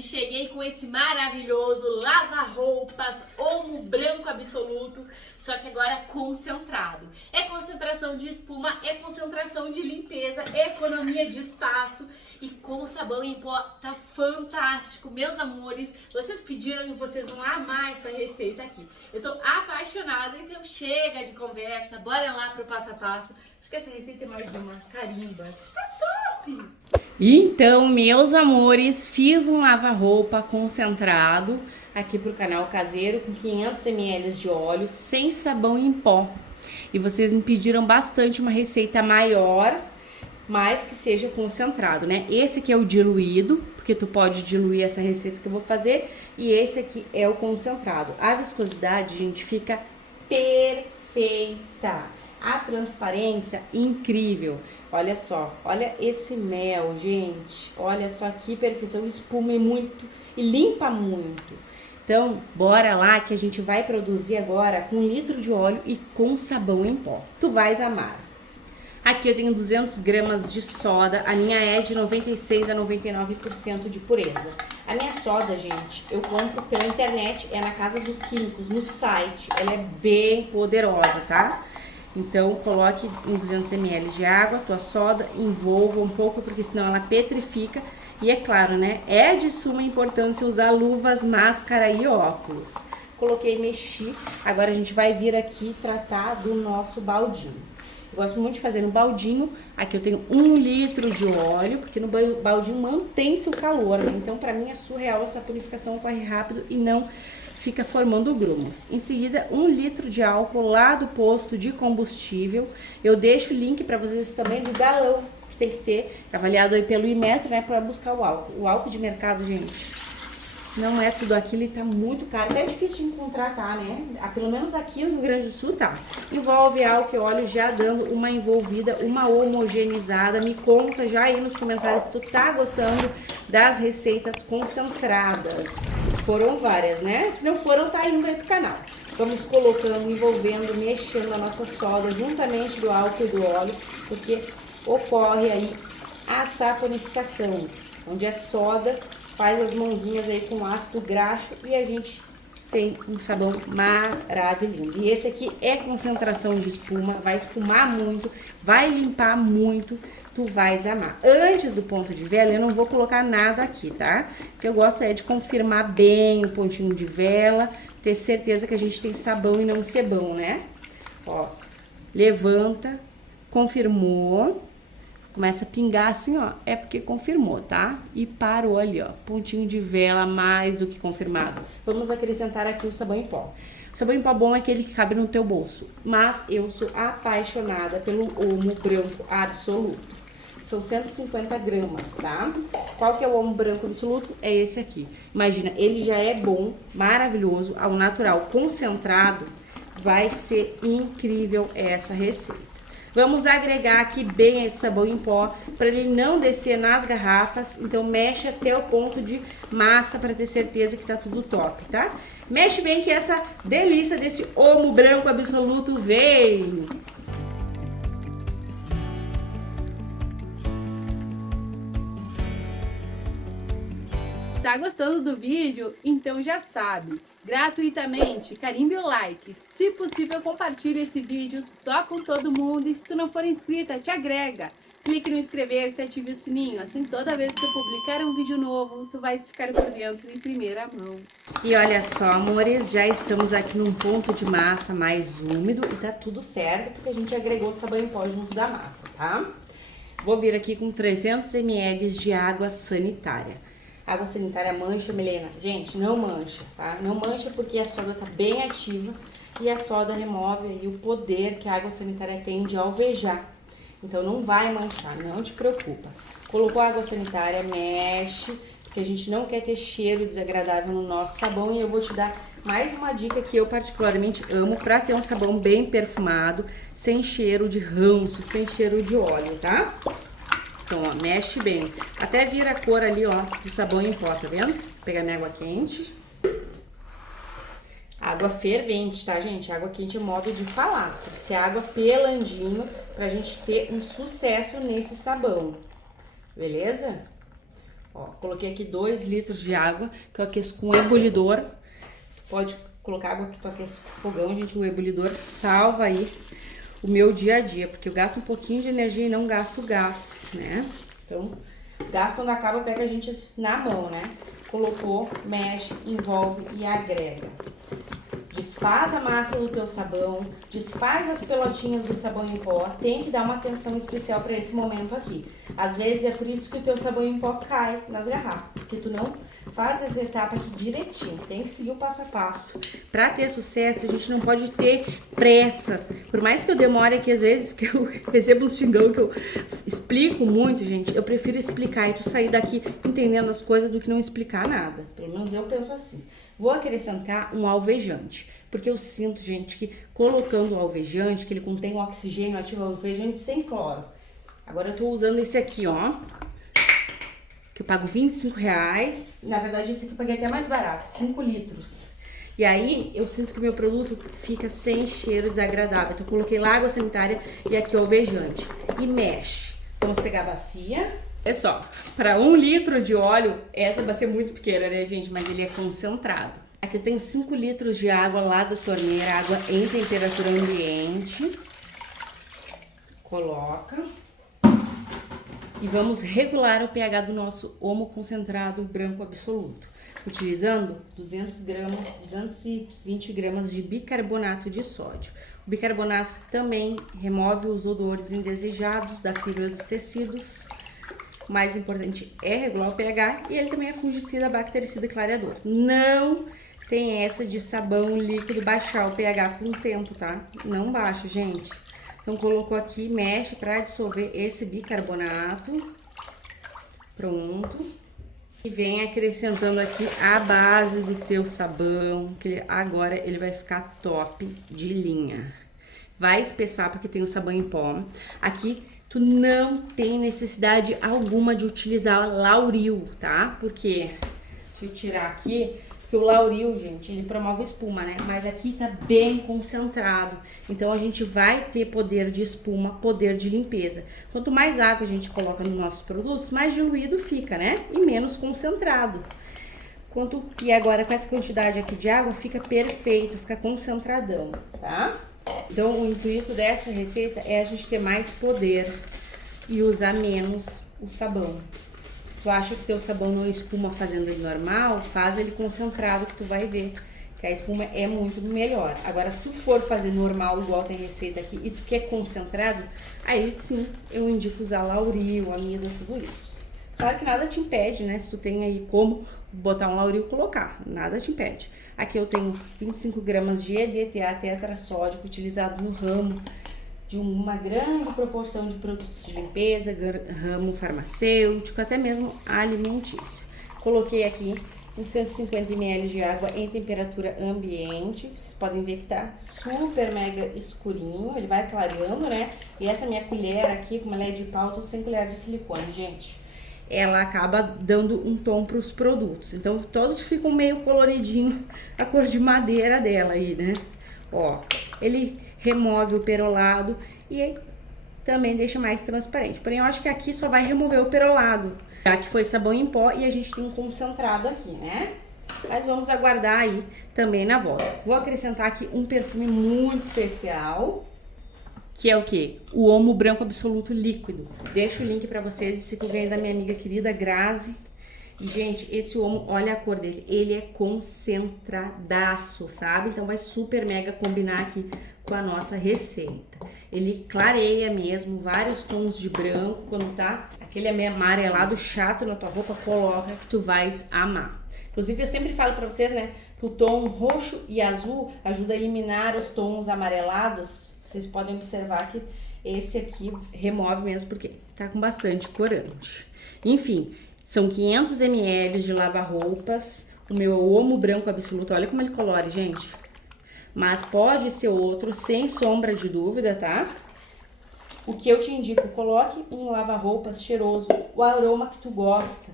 e cheguei com esse maravilhoso lava-roupas Omo Branco Absoluto, só que agora concentrado. É concentração de espuma, é concentração de limpeza, economia de espaço e com sabão em pó tá fantástico. Meus amores, vocês pediram e vocês vão amar essa receita aqui. Eu tô apaixonada, então chega de conversa, bora lá pro passo a passo. Acho que essa receita é mais uma carimba, que está top! Então, meus amores, fiz um lava-roupa concentrado aqui pro canal caseiro com 500 ml de óleo, sem sabão em pó. E vocês me pediram bastante uma receita maior, mas que seja concentrado, né? Esse aqui é o diluído, porque tu pode diluir essa receita que eu vou fazer, e esse aqui é o concentrado. A viscosidade, gente, fica perfeita. A transparência, incrível. Olha só, olha esse mel, gente. Olha só que perfeição, espuma muito e limpa muito. Então, bora lá que a gente vai produzir agora com 1 litro de óleo e com sabão em pó. Tu vais amar. Aqui eu tenho 200 gramas de soda, a minha é de 96 a 99% de pureza. A minha soda, gente, eu compro pela internet, é na Casa dos Químicos, no site. Ela é bem poderosa, tá? Então, coloque em 200 ml de água a tua soda, envolva um pouco, porque senão ela petrifica. E é claro, né? É de suma importância usar luvas, máscara e óculos. Coloquei, mexi. Agora a gente vai vir aqui tratar do nosso baldinho. Eu gosto muito de fazer no baldinho. Aqui eu tenho 1 litro de óleo, porque no baldinho mantém-se o calor, né? Então, pra mim é surreal, essa purificação corre rápido e não fica formando grumos. Em seguida, 1 litro de álcool lá do posto de combustível. Eu deixo o link para vocês também do galão que tem que ter, avaliado aí pelo Imetro, né, para buscar o álcool. O álcool de mercado, gente, não é tudo aquilo e tá muito caro. Até é difícil de encontrar, tá, né? Pelo menos aqui no Rio Grande do Sul tá. Envolve álcool e óleo já dando uma envolvida, uma homogeneizada. Me conta já aí nos comentários se tu tá gostando das receitas concentradas. Foram várias, né? Se não foram, tá indo aí pro canal. Vamos colocando, envolvendo, mexendo a nossa soda juntamente do álcool e do óleo, porque ocorre aí a saponificação, onde a soda faz as mãozinhas aí com ácido graxo e a gente tem um sabão maravilhoso. E esse aqui é concentração de espuma, vai espumar muito, vai limpar muito, tu vais amar. Antes do ponto de vela, eu não vou colocar nada aqui, tá? O que eu gosto é de confirmar bem o pontinho de vela, ter certeza que a gente tem sabão e não sebão, né? Ó, levanta, confirmou. Começa a pingar assim, ó, é porque confirmou, tá? E parou ali, ó, pontinho de vela mais do que confirmado. Vamos acrescentar aqui o sabão em pó. O sabão em pó bom é aquele que cabe no teu bolso, mas eu sou apaixonada pelo Omo Branco Absoluto. São 150 gramas, tá? Qual que é o Omo Branco Absoluto? É esse aqui. Imagina, ele já é bom, maravilhoso, ao natural, concentrado, vai ser incrível essa receita. Vamos agregar aqui bem esse sabão em pó, para ele não descer nas garrafas. Então, mexe até o ponto de massa, para ter certeza que tá tudo top, tá? Mexe bem que essa delícia desse Omo Branco Absoluto vem! Tá gostando do vídeo? Então já sabe, gratuitamente, carimbe o like, se possível compartilhe esse vídeo só com todo mundo e se tu não for inscrita, te agrega, clique no inscrever-se e ative o sininho, assim toda vez que eu publicar um vídeo novo, tu vais ficar por dentro em primeira mão. E olha só, amores, já estamos aqui num ponto de massa mais úmido e tá tudo certo porque a gente agregou o sabão em pó junto da massa, tá? Vou vir aqui com 300 ml de água sanitária. Água sanitária mancha, Milena? Gente, não mancha, tá? Não mancha porque a soda tá bem ativa e a soda remove aí o poder que a água sanitária tem de alvejar. Então, não vai manchar, não te preocupa. Colocou a água sanitária, mexe, porque a gente não quer ter cheiro desagradável no nosso sabão. E eu vou te dar mais uma dica que eu particularmente amo pra ter um sabão bem perfumado, sem cheiro de ranço, sem cheiro de óleo, tá? Então, ó, mexe bem. Até vira a cor ali, ó, do sabão em pó, tá vendo? Vou pegar minha água quente. Água fervente, tá, gente? Água quente é modo de falar. Tem que ser água pelandinho pra gente ter um sucesso nesse sabão. Beleza? Ó, coloquei aqui 2 litros de água, que eu aqueço com ebulidor. Pode colocar água que tu aquece com fogão, gente. O ebulidor salva aí o meu dia a dia, porque eu gasto um pouquinho de energia e não gasto gás, né? Então, gás quando acaba pega a gente na mão, né? Colocou, mexe, envolve e agrega. Desfaz a massa do teu sabão, desfaz as pelotinhas do sabão em pó, tem que dar uma atenção especial para esse momento aqui. Às vezes é por isso que o teu sabão em pó cai nas garrafas, porque tu não faz essa etapa aqui direitinho, tem que seguir o passo a passo. Para ter sucesso, a gente não pode ter pressas. Por mais que eu demore aqui, às vezes, que eu recebo uns xingão que eu explico muito, gente, eu prefiro explicar e tu sair daqui entendendo as coisas do que não explicar nada. Pelo menos eu penso assim. Vou acrescentar um alvejante, porque eu sinto, gente, que colocando o alvejante, que ele contém o oxigênio ativo, alvejante sem cloro. Agora eu tô usando esse aqui, ó, que eu pago R$25. Na verdade, esse aqui eu paguei até mais barato, 5 litros. E aí, eu sinto que o meu produto fica sem cheiro desagradável. Então, eu coloquei lá água sanitária e aqui o alvejante. E mexe. Vamos pegar a bacia. É só, para 1 litro de óleo, essa bacia é muito pequena, né, gente? Mas ele é concentrado. Aqui eu tenho 5 litros de água lá da torneira, água em temperatura ambiente. Coloca. E vamos regular o pH do nosso Omo concentrado branco absoluto, utilizando 220 gramas de bicarbonato de sódio. O bicarbonato também remove os odores indesejados da fibra dos tecidos. O mais importante é regular o pH e ele também é fungicida, bactericida e clareador. Não tem essa de sabão líquido baixar o pH com o tempo, tá? Não baixa, gente. Então, colocou aqui, mexe para dissolver esse bicarbonato. Pronto. E vem acrescentando aqui a base do teu sabão, que agora ele vai ficar top de linha. Vai espessar porque tem o sabão em pó. Aqui tu não tem necessidade alguma de utilizar lauril, tá? Porque, deixa eu tirar aqui, porque o lauril, gente, ele promove espuma, né? Mas aqui tá bem concentrado. Então, a gente vai ter poder de espuma, poder de limpeza. Quanto mais água a gente coloca nos nossos produtos, mais diluído fica, né? E menos concentrado. E agora, com essa quantidade aqui de água, fica perfeito, fica concentradão, tá? Então, o intuito dessa receita é a gente ter mais poder e usar menos o sabão. Se tu acha que teu sabão não espuma fazendo ele normal, faz ele concentrado que tu vai ver que a espuma é muito melhor. Agora, se tu for fazer normal, igual tem receita aqui, e tu quer concentrado, aí sim, eu indico usar lauril, amido, tudo isso. Claro que nada te impede, né? Se tu tem aí como botar um lauril, colocar. Nada te impede. Aqui eu tenho 25 gramas de EDTA tetrassódico utilizado no ramo de uma grande proporção de produtos de limpeza, ramo farmacêutico, até mesmo alimentício. Coloquei aqui em 150 ml de água em temperatura ambiente. Vocês podem ver que tá super mega escurinho. Ele vai clareando, né? E essa minha colher aqui, como ela é de pau, tô sem colher de silicone, gente. Ela acaba dando um tom para os produtos. Então, todos ficam meio coloridinho a cor de madeira dela aí, né? Ó, ele remove o perolado e também deixa mais transparente. Porém, eu acho que aqui só vai remover o perolado, já que foi sabão em pó e a gente tem um concentrado aqui, né? Mas vamos aguardar aí também na volta. Vou acrescentar aqui um perfume muito especial, que é o quê? O Omo Branco Absoluto Líquido. Deixo o link pra vocês, esse que eu ganhei da minha amiga querida Grazi. E, gente, esse Omo, olha a cor dele, ele é concentradaço, sabe? Então vai super mega combinar aqui com a nossa receita. Ele clareia mesmo, vários tons de branco, quando tá aquele amarelado chato na tua roupa, coloca que tu vais amar. Inclusive, eu sempre falo pra vocês, né, que o tom roxo e azul ajuda a eliminar os tons amarelados. Vocês podem observar que esse aqui remove mesmo, porque tá com bastante corante. Enfim, são 500 ml de lava-roupas. O meu Omo Branco Absoluto, olha como ele colore, gente. Mas pode ser outro, sem sombra de dúvida, tá? O que eu te indico, coloque um lava-roupas cheiroso, o aroma que tu gosta,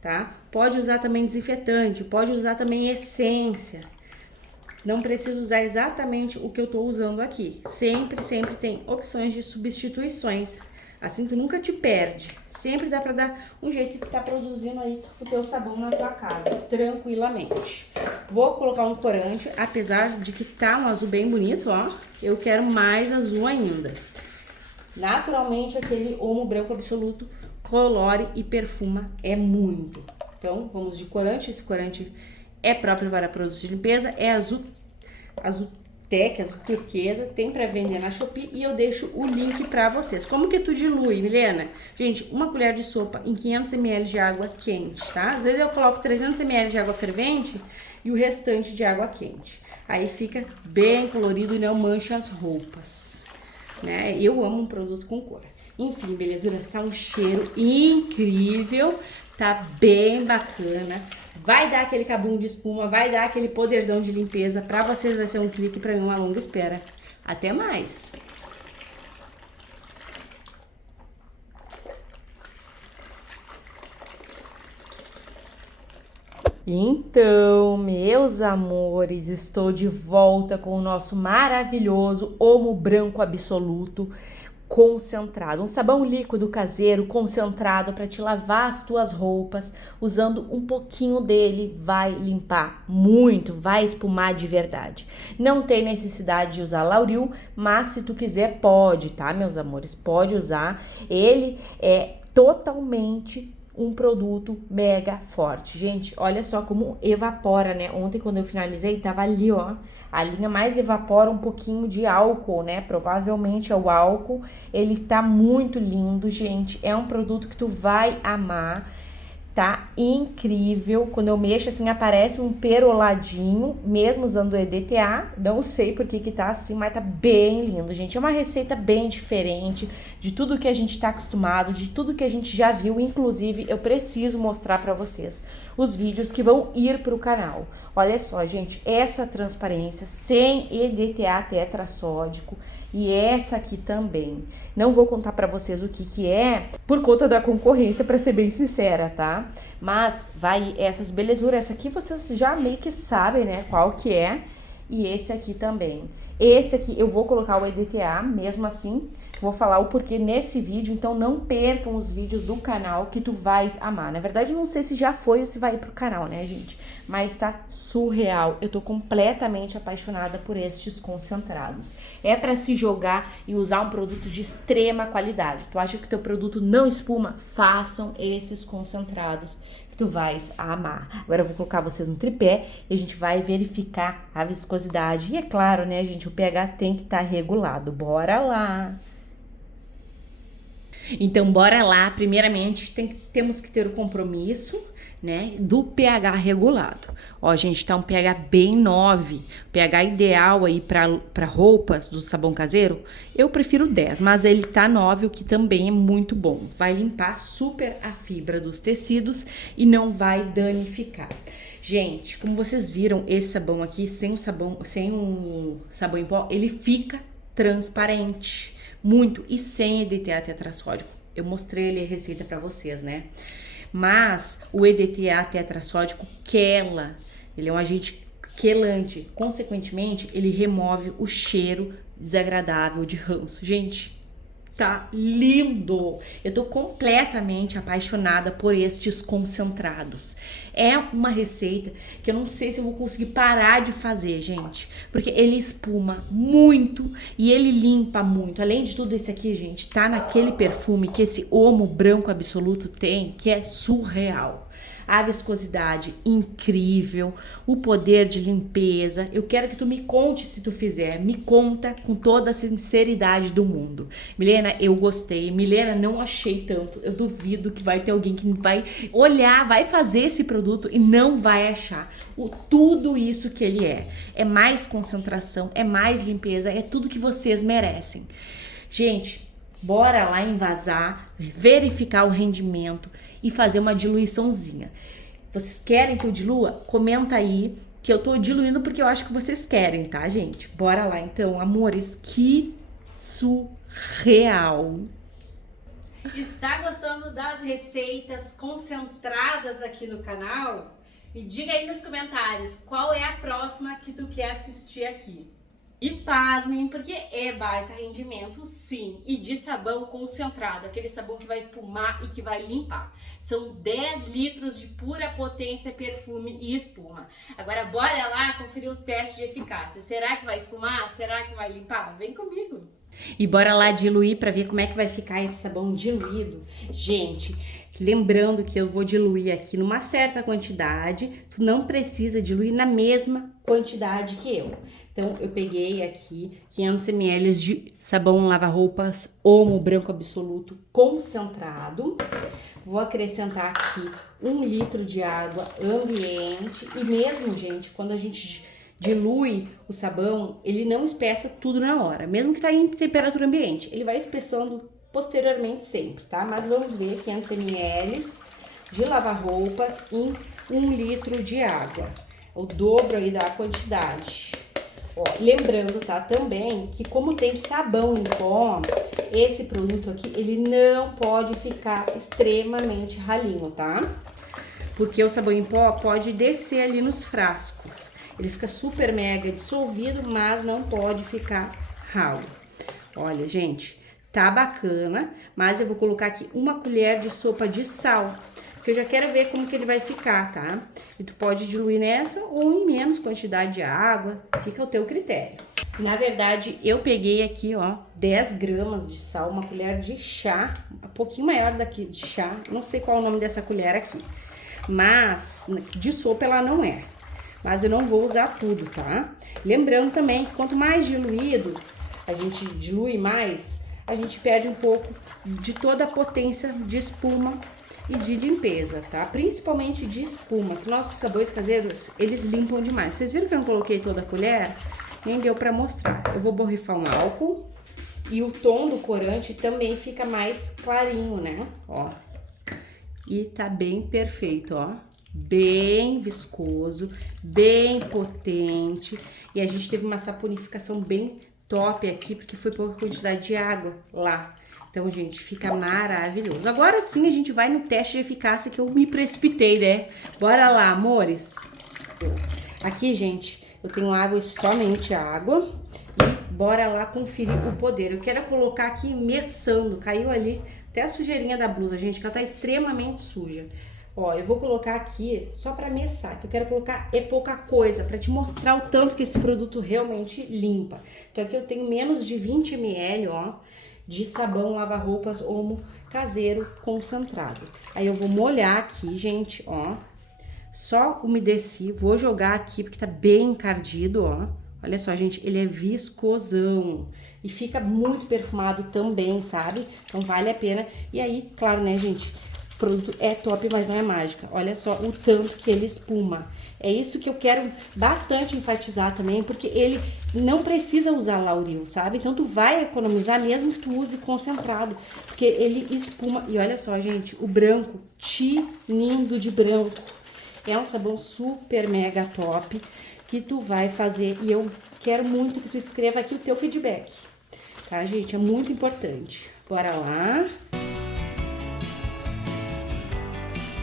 tá? Pode usar também desinfetante, pode usar também essência. Não precisa usar exatamente o que eu tô usando aqui. Sempre tem opções de substituições. Assim tu nunca te perde. Sempre dá pra dar um jeito de tá produzindo aí o teu sabão na tua casa, tranquilamente. Vou colocar um corante, apesar de que tá um azul bem bonito, ó. Eu quero mais azul ainda. Naturalmente, aquele Omo Branco Absoluto colore e perfuma é muito. Então, vamos de corante. Esse corante é próprio para produtos de limpeza, é azul tech, azul turquesa, tem para vender na Shopee e eu deixo o link para vocês. Como que tu dilui, Milena? Gente, uma colher de sopa em 500 ml de água quente, tá? Às vezes eu coloco 300 ml de água fervente e o restante de água quente. Aí fica bem colorido e não mancha as roupas, né? Eu amo um produto com cor. Enfim, belezuras, tá um cheiro incrível, tá bem bacana. Vai dar aquele cabum de espuma, vai dar aquele poderzão de limpeza. Pra vocês vai ser um clique, pra mim uma longa espera. Até mais! Então, meus amores, estou de volta com o nosso maravilhoso Omo Branco Absoluto concentrado, um sabão líquido caseiro concentrado para te lavar as tuas roupas. Usando um pouquinho dele vai limpar muito, vai espumar de verdade. Não tem necessidade de usar Lauril, mas se tu quiser pode, tá, meus amores? Pode usar. Ele é totalmente um produto mega forte. Gente, olha só como evapora, né? Ontem quando eu finalizei, tava ali, ó. A linha mais evapora um pouquinho de álcool, né? Provavelmente é o álcool. Ele tá muito lindo, gente. É um produto que tu vai amar. Tá incrível. Quando eu mexo assim, aparece um peroladinho, mesmo usando o EDTA. Não sei por que tá assim, mas tá bem lindo, gente. É uma receita bem diferente de tudo que a gente tá acostumado, de tudo que a gente já viu. Inclusive, eu preciso mostrar pra vocês os vídeos que vão ir pro canal. Olha só, gente, essa transparência sem EDTA tetrassódico e essa aqui também. Não vou contar pra vocês o que é, por conta da concorrência, pra ser bem sincera, tá? Mas vai essas belezuras. Essa aqui vocês já meio que sabem, né, qual que é. E esse aqui também. Esse aqui eu vou colocar o EDTA, mesmo assim, vou falar o porquê nesse vídeo, então não percam os vídeos do canal que tu vais amar. Na verdade, não sei se já foi ou se vai ir pro canal, né, gente? Mas tá surreal. Eu tô completamente apaixonada por estes concentrados. É pra se jogar e usar um produto de extrema qualidade. Tu acha que teu produto não espuma? Façam esses concentrados que tu vais amar. Agora eu vou colocar vocês no tripé e a gente vai verificar a viscosidade. E é claro, né, gente, o pH tem que estar regulado. Bora lá! Então, bora lá. Primeiramente, temos que ter o compromisso, né, do pH regulado. Ó, gente, tá um pH bem 9. pH ideal aí para roupas do sabão caseiro, eu prefiro 10, mas ele tá 9, o que também é muito bom. Vai limpar super a fibra dos tecidos e não vai danificar. Gente, como vocês viram, esse sabão aqui, sem o sabão em pó, ele fica transparente. Muito, e sem EDTA tetrassódico. Eu mostrei ali a receita pra vocês, né? Mas o EDTA tetrassódico quela. Ele é um agente quelante. Consequentemente, ele remove o cheiro desagradável de ranço. Gente, tá lindo! Eu tô completamente apaixonada por estes concentrados. É uma receita que eu não sei se eu vou conseguir parar de fazer, gente, porque ele espuma muito e ele limpa muito. Além de tudo, esse aqui, gente, tá naquele perfume que esse Omo Branco Absoluto tem, que é surreal. A viscosidade incrível, o poder de limpeza. Eu quero que tu me conte se tu fizer. Me conta com toda a sinceridade do mundo. Milena, eu gostei. Milena, não achei tanto. Eu duvido que vai ter alguém que vai olhar, vai fazer esse produto e não vai achar tudo isso que ele é. É mais concentração, é mais limpeza, é tudo que vocês merecem. Gente, bora lá envasar, verificar o rendimento e fazer uma diluiçãozinha. Vocês querem que eu dilua? Comenta aí que eu tô diluindo porque eu acho que vocês querem, tá, gente? Bora lá então, amores, que surreal! Está gostando das receitas concentradas aqui no canal? Me diga aí nos comentários qual é a próxima que tu quer assistir aqui. E pasmem, porque é baita rendimento, sim, e de sabão concentrado, aquele sabão que vai espumar e que vai limpar. São 10 litros de pura potência, perfume e espuma. Agora bora lá conferir o teste de eficácia. Será que vai espumar? Será que vai limpar? Vem comigo! E bora lá diluir para ver como é que vai ficar esse sabão diluído. Gente, lembrando que eu vou diluir aqui numa certa quantidade, tu não precisa diluir na mesma quantidade que eu. Então, eu peguei aqui 500 ml de sabão lava-roupas Omo Branco Absoluto concentrado. Vou acrescentar aqui 1 litro de água ambiente. E mesmo, gente, quando a gente dilui o sabão, ele não espessa tudo na hora. Mesmo que tá em temperatura ambiente, ele vai espessando posteriormente sempre, tá? Mas vamos ver 500 ml de lava-roupas em 1 litro de água. O dobro aí da quantidade. Ó, lembrando, tá, também que como tem sabão em pó, esse produto aqui, ele não pode ficar extremamente ralinho, tá? Porque o sabão em pó pode descer ali nos frascos. Ele fica super mega dissolvido, mas não pode ficar ralo. Olha, gente, tá bacana, mas eu vou colocar aqui 1 colher de sopa de sal, porque eu já quero ver como que ele vai ficar, tá? E tu pode diluir nessa ou em menos quantidade de água, fica ao teu critério. Na verdade, eu peguei aqui, ó, 10 gramas de sal, 1 colher de chá, um pouquinho maior daqui de chá, não sei qual é o nome dessa colher aqui, mas de sopa ela não é. Mas eu não vou usar tudo, tá? Lembrando também que quanto mais diluído a gente dilui mais, a gente perde um pouco de toda a potência de espuma e de limpeza, tá? Principalmente de espuma, que nossos sabões caseiros, eles limpam demais. Vocês viram que eu não coloquei toda a colher? Nem deu pra mostrar. Eu vou borrifar um álcool e o tom do corante também fica mais clarinho, né? Ó. E tá bem perfeito, ó. Bem viscoso, bem potente. E a gente teve uma saponificação bem top aqui, porque foi pouca quantidade de água lá. Então, gente, fica maravilhoso. Agora sim a gente vai no teste de eficácia que eu me precipitei, né? Bora lá, amores. Aqui, gente, eu tenho água e somente água. E bora lá conferir o poder. Eu quero colocar aqui meçando. Caiu ali até a sujeirinha da blusa, gente, que ela tá extremamente suja. Ó, eu vou colocar aqui só pra meçar, que eu quero colocar pouca coisa, pra te mostrar o tanto que esse produto realmente limpa. Então aqui eu tenho menos de 20 ml, ó, de sabão lava-roupas Omo caseiro concentrado. Aí eu vou molhar aqui, gente, ó, só umedeci, vou jogar aqui porque tá bem encardido, ó. Olha só, gente, ele é viscosão e fica muito perfumado também, sabe? Então vale a pena. E aí, claro, né, gente, o produto é top, mas não é mágica. Olha só o tanto que ele espuma. É isso que eu quero bastante enfatizar também, porque ele não precisa usar lauril, sabe? Então tu vai economizar mesmo que tu use concentrado, porque ele espuma. E olha só, gente, o branco, tinindo de branco. É um sabão super mega top que tu vai fazer e eu quero muito que tu escreva aqui o teu feedback, tá, gente? É muito importante. Bora lá.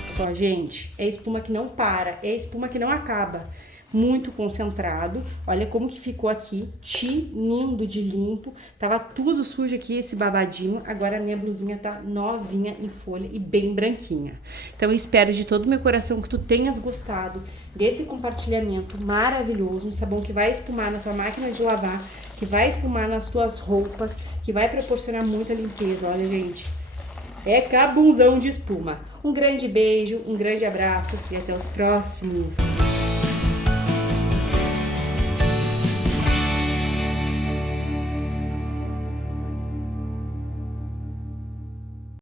Só, gente, é espuma que não para, é espuma que não acaba. Muito concentrado. Olha como que ficou aqui, tinindo de limpo. Tava tudo sujo aqui, esse babadinho. Agora a minha blusinha tá novinha em folha e bem branquinha. Então eu espero de todo o meu coração que tu tenhas gostado desse compartilhamento maravilhoso. Um sabão que vai espumar na tua máquina de lavar, que vai espumar nas tuas roupas, que vai proporcionar muita limpeza. Olha, gente, é cabunzão de espuma. Um grande beijo, um grande abraço e até os próximos.